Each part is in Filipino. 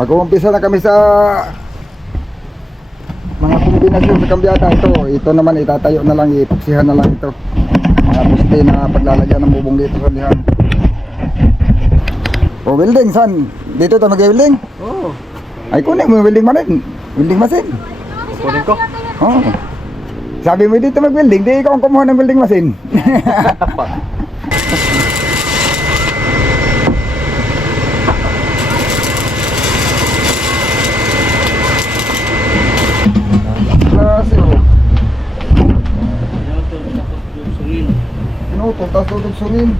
Mag-uumpisa na kami sa mga kombinasyon sa kambyata ito. Ito naman itatayo na lang, iipuksihan na lang ito. Mga poste na paglalagyan ng bubong dito sa lihan. O welding, san? Dito tayo mag-welding? Oo. Ay kunin mo yung welding machine. Welding machine. Kunin ko. Oo. Sabi mo dito mag-welding, di ikaw ang kumuha ng welding machine. Klase oh. Pinutol, tapos tutugsungin.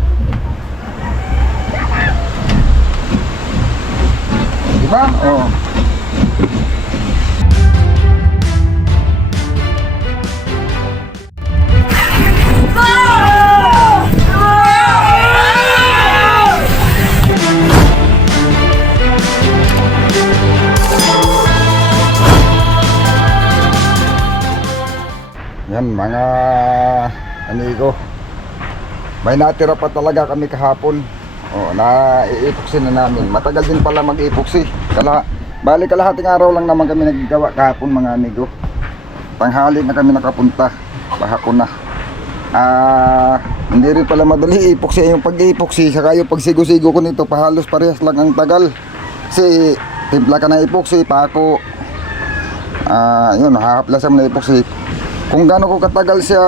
Diba? Oo. Yan mga amigo. May natira pa talaga kami kahapon. O, na iipuksin na namin. Matagal din pala mag-ipuksi. Kala, bali kalahating araw lang naman kami naggawa kahapon mga amigo. Tanghali na kami nakapunta. Bahako na. Ah, hindi rin pala madali ipuksi yung pag-ipuksi saka yung pagsigo-sigo ko nito pahalos parehas lang ang tagal. Kasi timpla ka ng ipuksi, pako, Ah, yun, hahaplasan mo na epoxy. Kung gaano ko katagal siya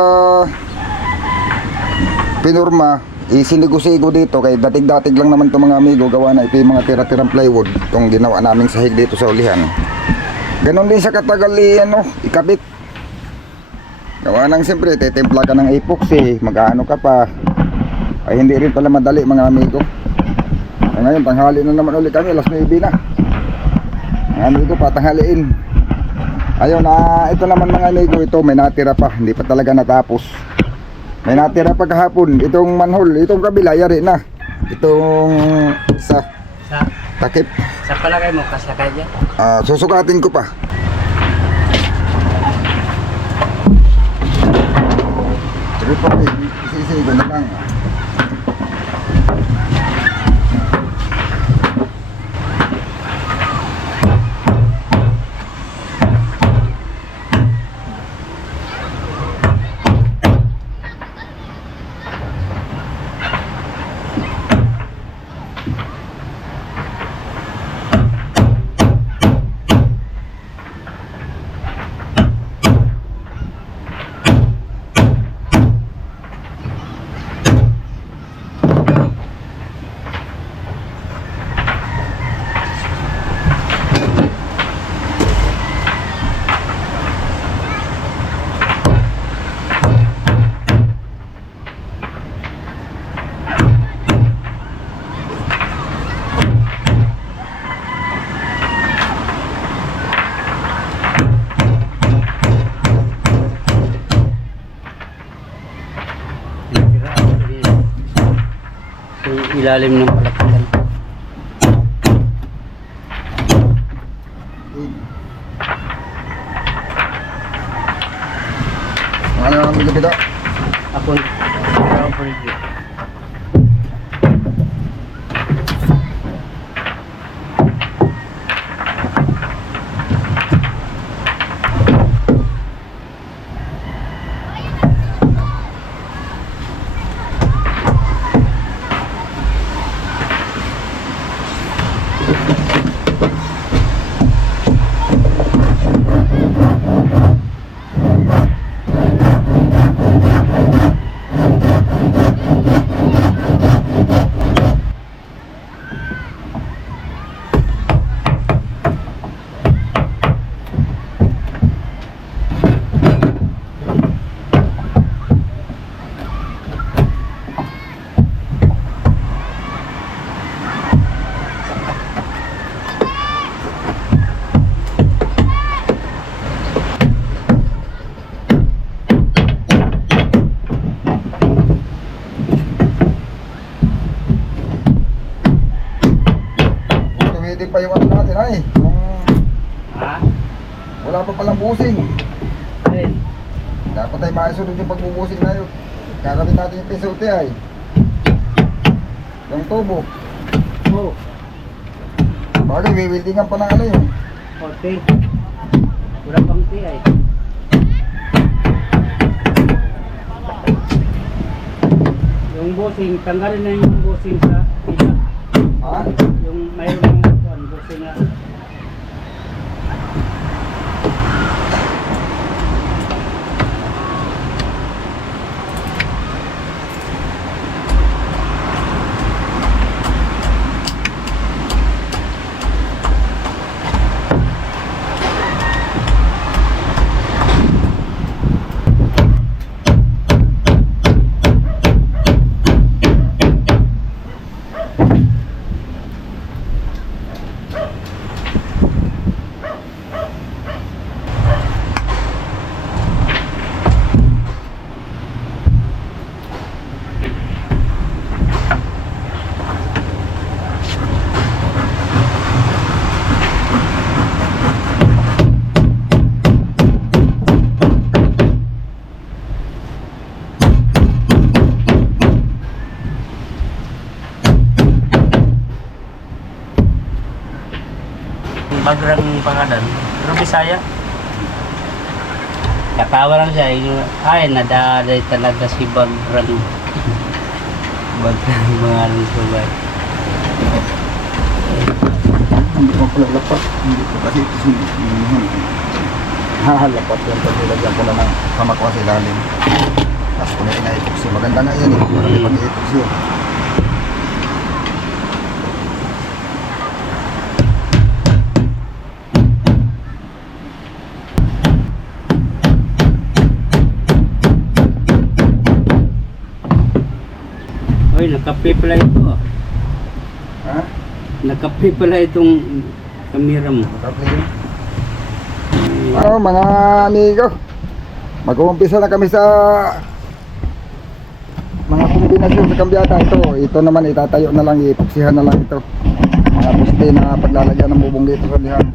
pinurma, isinigo-sigo dito kay datig-datig lang naman itong mga amigo gawa na ito yung mga tira-tirang plywood itong ginawa naming sahig dito sa ulihan. Ganon din siya katagal i, ano, ikabit. Gawa nang siyempre, titimpla ka ng epoxy, mag-ano ka pa. Ay hindi rin pala madali mga amigo. Ay, ngayon, tanghali na naman ulit kami, alas 9 na. Mga amigo, patanghaliin. Ayun, na ito naman mga amigo, ito may natira pa, hindi pa talaga natapos. May natira pa kahapon, itong manhole, itong kabila, yari na. Itong sa Sa, takip, sa palagay mo, kasakay dyan. Ah, susukatin ko pa. Sige po, eh, isisigo na lang. Ilalim ng palapatan. Tumitin pa yung ano natin ay. Ha? wala pa palang busing. Ayun. Dapat ay maisunod yung pagbubusing na yun. Kakabit natin yung pisote ay. Yung tubo. Oo. Bagay, wiwildingan pa ng ano yun. Kote. Wala pang ti ay. Yung busing, tanggalin na yung busing sa pila. Ha? Yung mayroon ng Bagrang pangalan. Pero Bisaya. Katawa lang siya. Yung, ay, nadaaday talaga si Bagrang. Bagrang mga sa ba. Hindi ko pala lapat. Hindi ko kasi. Hahalapat yan pag nilagyan ko na ng kamakwa sa ilalim. Tapos kung ina-epoxy, maganda nga yan eh. Marami Mm. pag nagkape pala ito. ah. Ha? Nagkape pala itong kamera mo. Ano mga amigo, mag-uumpisa na kami sa mga kombinasyon sa kambyata ito. Ito naman itatayo na lang, iipoksihan na lang ito. Mga poste na paglalagyan ng bubong dito sa lihan.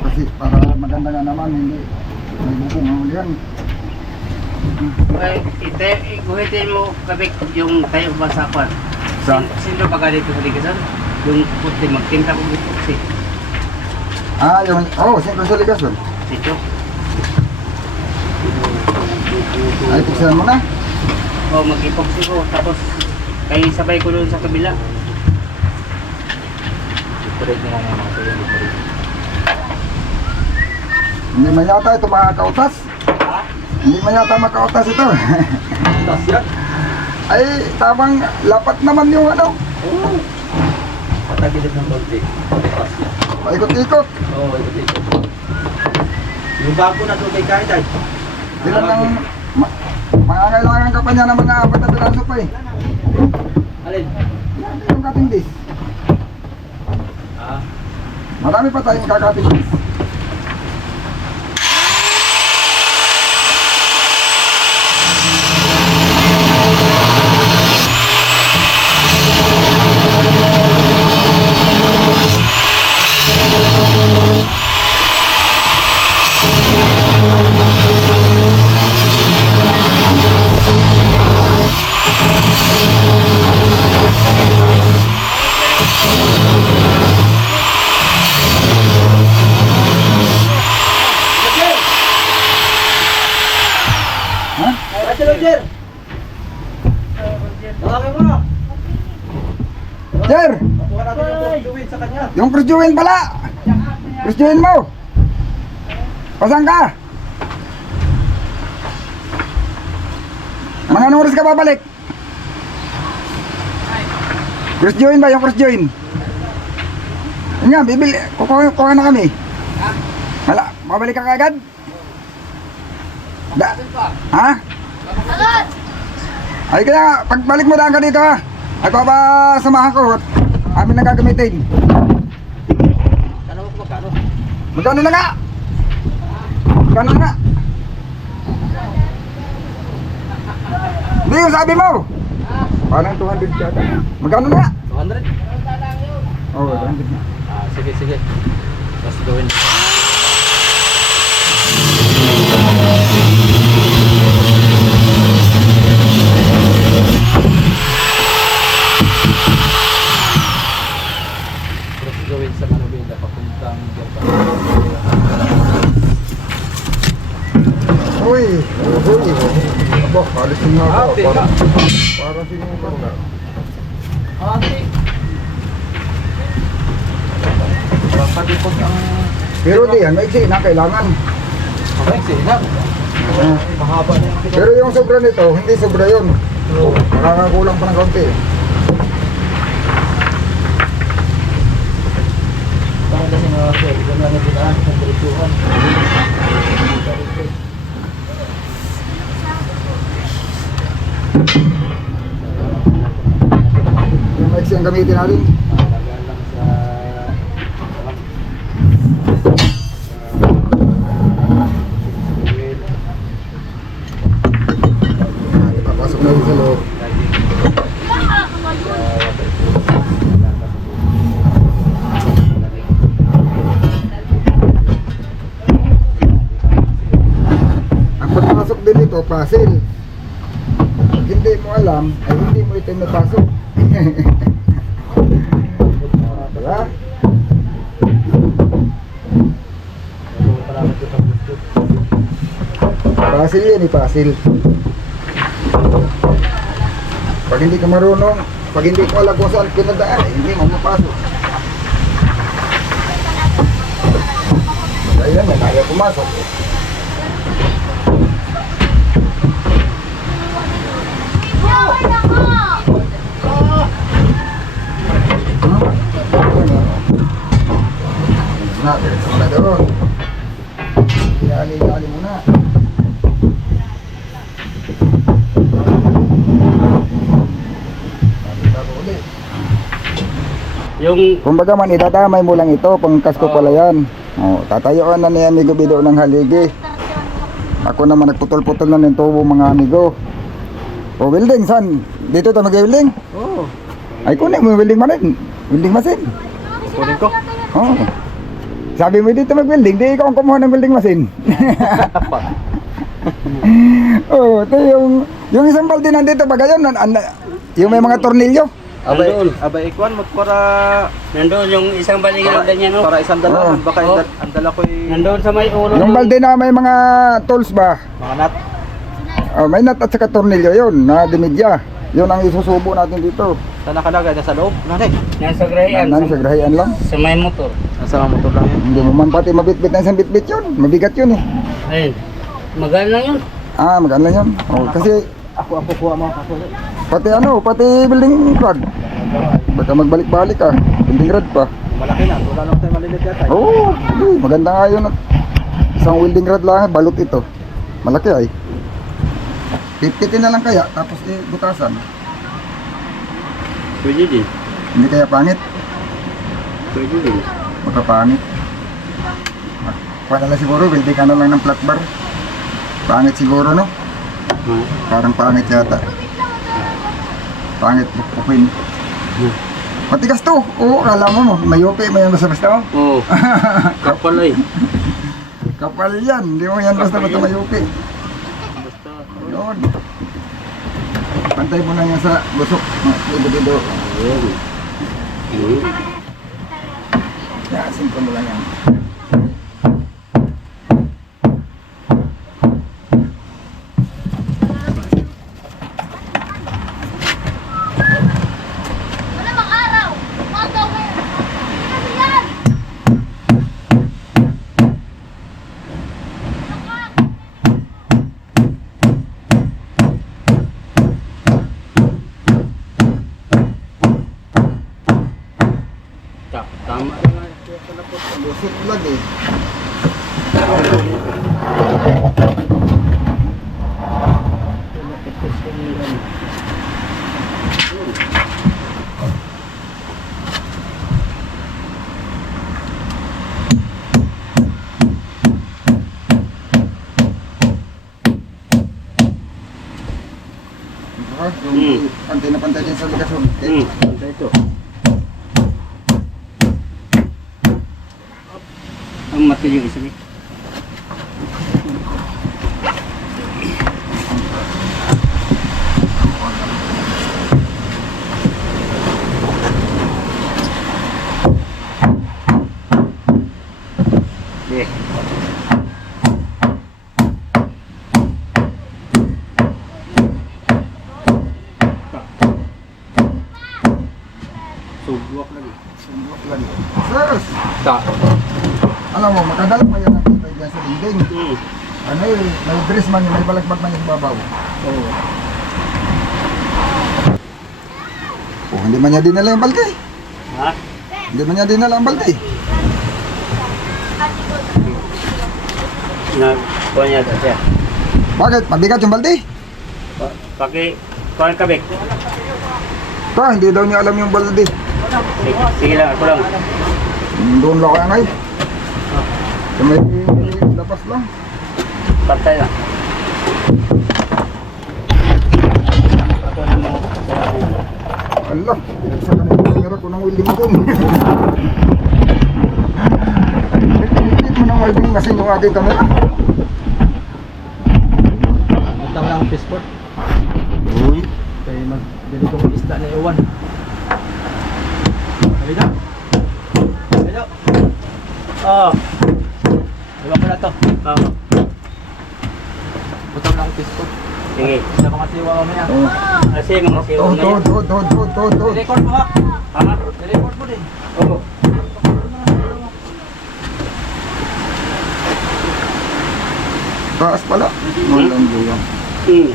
Kasi para maganda nga naman, hindi may bubong ang lihan. Ay, ite, iguhitin mo kabik yung tayo ba sa kwan. Sa? Sin- Sino ba dito sa ligasan? Yung puti, magtinta ko dito si Ah, yung, oh, siyempre sa ligason. Sito. Ay, ipoksihan mo na. O, mag-epoxy ko. Tapos, kayo sabay ko doon sa kabila. Iparid na lang mga tayo. Hindi man yata ito makakautas. Ha? Hindi man yata makautas ito. Tas yan? Ay, tamang lapat naman yung ano. Oo. Patagilid ng konti. Tas yan. Paikot-ikot. Oo, ito dito. Yung bago na doon kay Kaiday. Ilan ang ma- mangangailangan ka pa niya ng mga apat na piraso pa eh. Alin? Yan yung cutting disc. Ah. Marami pa tayong kakating disc. Christian mo! Pasan ka? Mga anong oras ka babalik? Cross join ba yung cross join? Yun bibili. Kukuha, kuha na kami. Wala, babalik ka kagad? Da, ha? Ay kaya, pagbalik mo daan ka dito ha. Ako ba samahan ko? Amin na gagamitin. Ano magkano? Na nga? Magkano na nga? Hindi yung sabi mo. Parang 200 yata. Magkano na nga? 200? Oo, oh, 200 na. Ah, sige, sige. Mas gawin. Ay, uy. Aba, halos yung nga ako. Parang, parang sinukat ka. Papadipot ang... Pero di yan, maiksi na kailangan. Ay, silang. Ah. Mahaba na yung Pero yung sobra nito, hindi sobra yun. Nakakakulang pa ng kaunti. Parang kasi mga sir, ito na nabinaan sa maiksi ang gamitin natin. Ipapasok na yun sa loob. Pagpasok din dito, puzzle. Pag hindi mo alam, ay hindi mo ito napasok. diba? Puzzle yan eh, puzzle. Pag hindi ka marunong, pag hindi ko alam kung saan pinadaan, eh, hindi mo mapasok. Ayan, may kaya pumasok. Na, diretso mo na doon. Iali-iali muna. Bago Yung Kumbaga man, idadamay mo lang ito, pangkas ko pala yan. Oh, tatayuan na ni Amigo Bido ng haligi. Ako naman nagputol-putol na ng tubo mga amigo. O welding, san? Dito tayo mag-welding? Oo. Ay kunin mo welding machine. Welding machine. Kunin ko. Oh. Sabi mo dito mag-welding, di ikaw ang kumuha ng welding machine. oh, ito yung yung isang balde nandito ba gayon, yung may mga tornilyo. Abay, Nandun. abay, ikwan mo para... nandoon yung isang balikan ng ganyan, no? Para isang Oo. dala. Baka ang, ang dala ko'y... Nandoon sa may ulo. Yung balde na may mga tools ba? Mga nut. Oh, may nut at saka tornilyo yun, na dinidya. Yun ang isusubo natin dito. Saan nakalagay? Nasa loob? Nanay. Nasa grayan. Nan sa grahian lang. Sa may motor. Nasa motor lang yun. Hindi mo man pati mabitbit na isang bitbit yun. Mabigat yun eh. Ayun. Magaan lang yun. Ah, maganda yun. Oh, kasi Ako, ako kuha mga kaso. pati ano, pati building rod. Baka magbalik-balik ah. Building rod pa. Malaki na. Wala lang tayo malilit yata. Oo, oh, maganda nga yun. at Isang welding rod lang, balot ito. Malaki ay. Pitpitin na lang kaya, tapos eh, butasan. Pwede din. Hindi kaya pangit. Pwede din. Baka pangit. Ah, Kuha na siguro, welding ka na lang ng flat bar. Pangit siguro, no? Ha? Parang pangit yata. Pangit, bukupin. Matigas to. Oo, kala mo mo. Mayupi, may basta-basta. Oh. Oo. Kapal ay. Kapal yan. Hindi mo yan basta-basta mayupi. Basta. Yun. Pantay mo lang yan sa busok. Dito-dito. Ayun. Ayun. Yasin ko mo lang yan. Malamang araw! Mga gawin! Ano yan? Ta- Tama lang. Busok lagi. Ah, Hmm. yung pantay na pantay din sa likasyon. Hmm. Basta ito. Ang mati yung isa niya. Yeah. Duwak lagi. Sus! Ta. Alam mo, makadala mo yan ang tibay dyan sa dingding. Hmm. Ano eh, may dress man yun, may balagbag man yung babaw. Oo. Oh, hindi man niya dinala yung balde. Ha? Hindi man niya dinala ang balde. Na, kuha niya ta siya. Bakit? Mabigat yung balde? Pa- Paki, kuha ka, Bek. Ta, hindi daw niya alam yung balde. Sige, lang, ako lang. Doon lang kaya ngay. Sa may lapas lang. Pantay lang. Allah, sa kanila kamera ko nang wiling ko. Pinipit mo nang wiling kasi yung aking kamera. Utang lang ang passport. Uy. Kaya mag ganitong isda na iwan. Na. Hello. Oh. Iwan ko na to. Oo. Utang lang ang passport. Sige. Sa mga siwa mamaya. Oh. Kasi mga siyo To, to, ngayon. to, to, to, to, to. I-record mo ha. Ha? I-record mo din. Oo. Taas pala. Walang buwan. Hmm.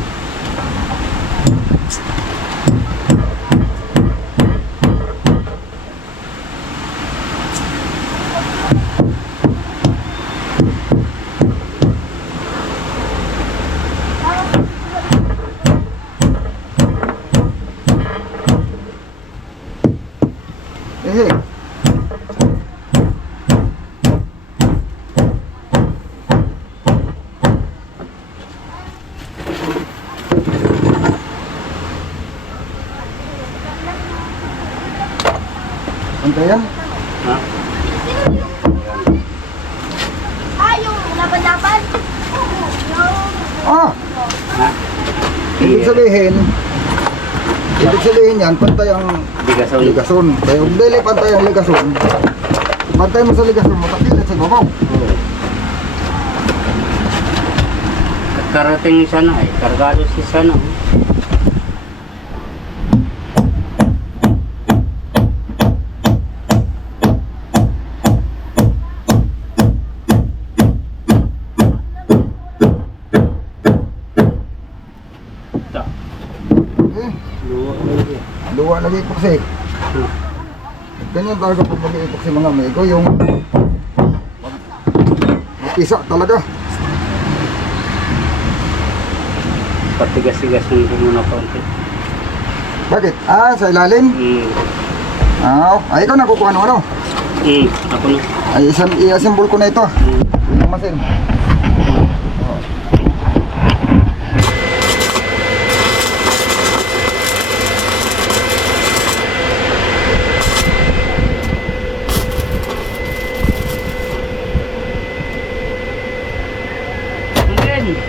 Eh, Antay yan? Ha? Ah, yung laban-laban? Yung... Ah! Ha? Ibig sabihin, ibig sabihin yan, pantay ang Bigasaw. ligason. Kaya kung dili pantay ang ligason, pantay mo sa ligason, matakilit sa babaw. Oo. Karating siya na eh. Kargado si siya na. Kasi. Ganyan talaga pag mag-iipok si mga amigo, yung mapisa talaga. Patigas-tigas ng muna konti. Bakit? Ah, sa ilalim? Hmm. Ah, ay ikaw nakukuha ng ano? Hmm. Ako na. Ay, isang i-assemble ko na ito. Hmm. Yung masin. Mungkin.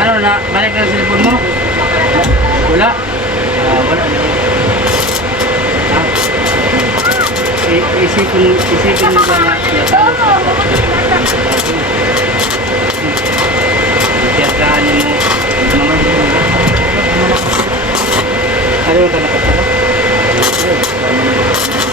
Ano na, balik sa cellphone mo? Wala? Ah, wala. Ha? I isipin, isipin mo ba na natalo ka sa Tiyaganin mo Ano yung talaga Ano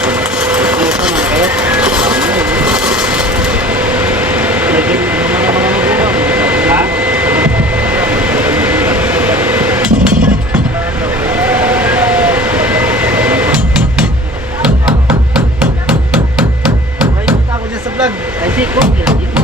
Ay, si ko.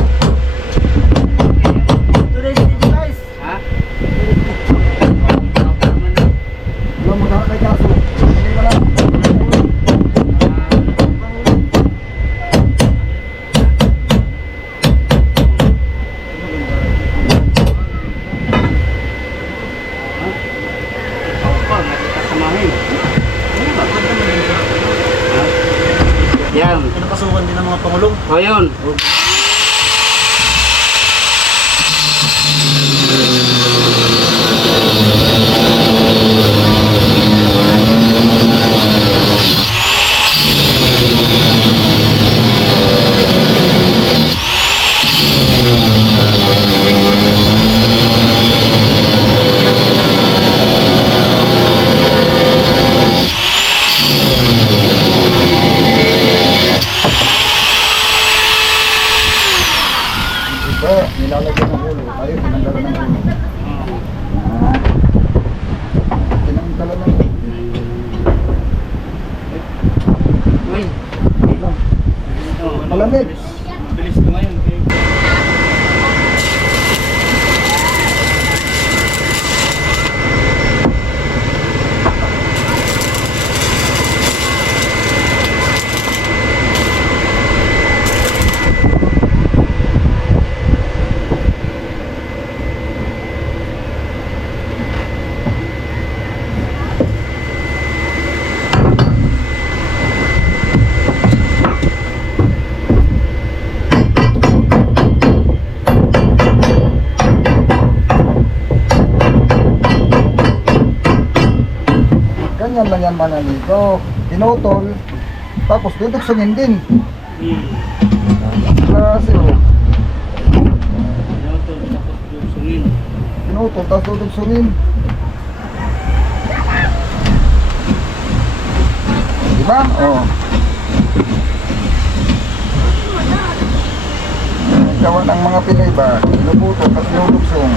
Ganyan lang yan mga nito. Pinutol. Tapos duduksungin din. Hmm. Klase oh. To, tapos susungin. Pinutol, tapos duduksungin. Diba? Oo. Gawa ng mga Pinoy ba? Pinuputol, tapos dinuduksong.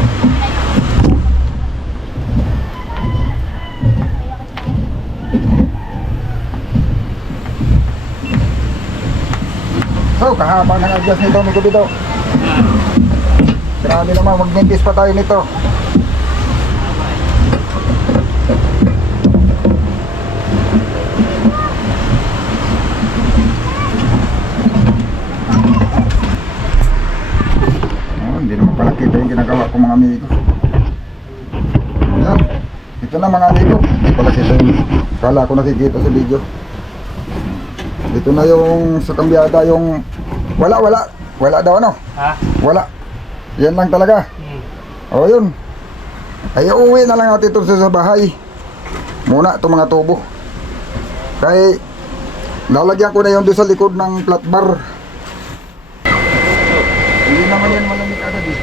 So, kahaba ng adjust nito, Miko Bito. Grabe naman, mag-mintis pa tayo nito. Oh, hindi naman pala kita yung ginagawa ko mga amigo. Yan. Ito na mga amigo. Hindi pala kita yung kala ko nakikita sa video. Ito na yung sa kambyada yung wala wala. Wala daw ano? Ha? Wala. Yan lang talaga. Hmm. O yun. Ay uuwi na lang natin ito sa bahay. Muna itong mga tubo. Kay lalagyan ko na yun doon sa likod ng flat bar. Hindi naman yan malamig agad eh.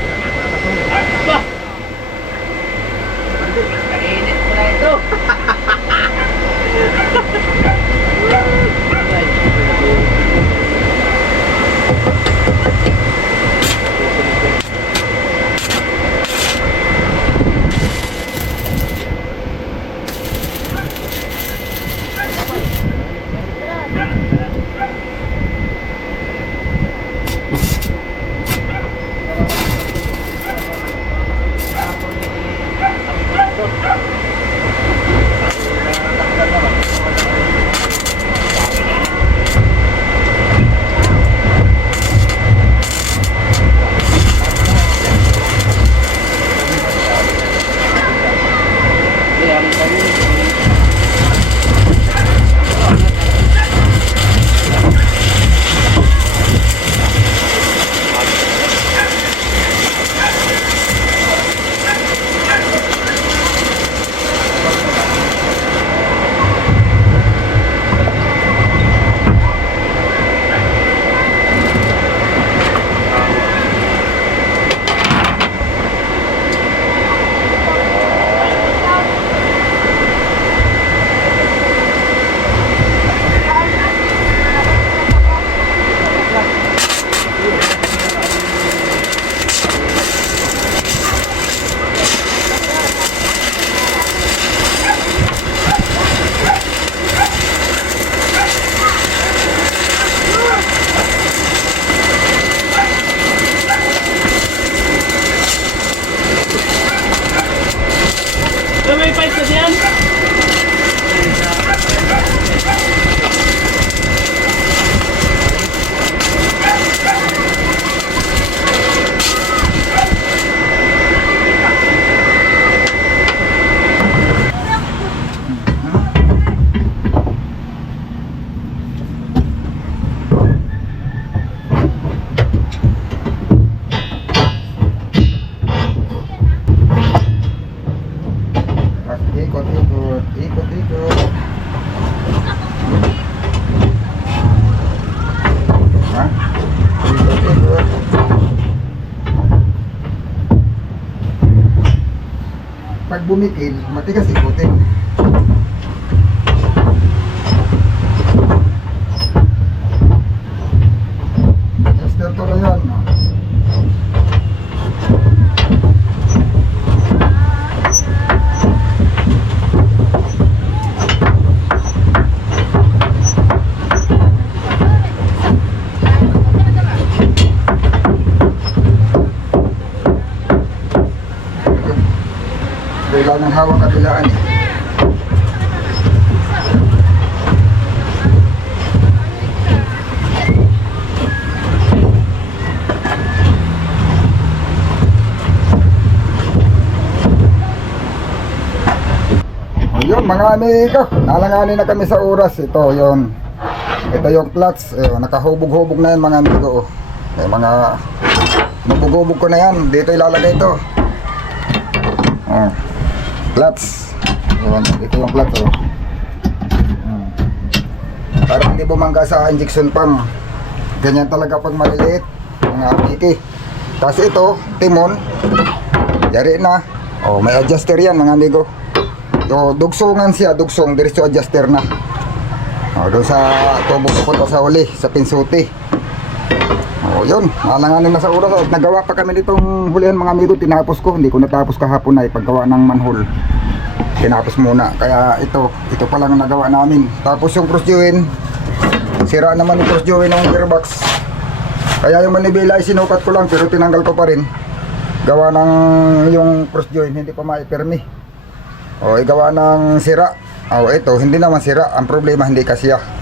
Kainit ko na ito. Yan Bumikil, matigas ikutin. Wala nang hawak kabilaan eh. Yun mga amigo, nalanganin na kami sa oras. Ito yon. Ito yung clutch. Eh, nakahubog-hubog na yan mga amigo. oh. May mga mabugubog ko na yan. Dito ilalagay ito. Oh. Clutch. Yun, ito yung clutch. Oh. Hmm. Para hindi bumangga sa injection pump. Ganyan talaga pag maliliit. Mga amiki. Tapos ito, timon. Yari na. Oh, may adjuster yan mga amigo. So, dugsungan siya, dugsong, diretso adjuster na. O, doon sa tubo pupunta sa uli, sa pinsuti. O, yun, nalanganin na sa oras. At nagawa pa kami nitong hulihan mga amigo, tinapos ko. Hindi ko natapos kahapon na ipaggawa ng manhole. Tinapos muna. Kaya ito, ito pa lang ang nagawa namin. Tapos yung cross join, sira naman yung cross join ng gearbox. Kaya yung manibela ay sinukat ko lang pero tinanggal ko pa rin. Gawa ng yung cross join, hindi pa maipirmi. O, igawa ng sira. O, ito, hindi naman sira. Ang problema, hindi kasya.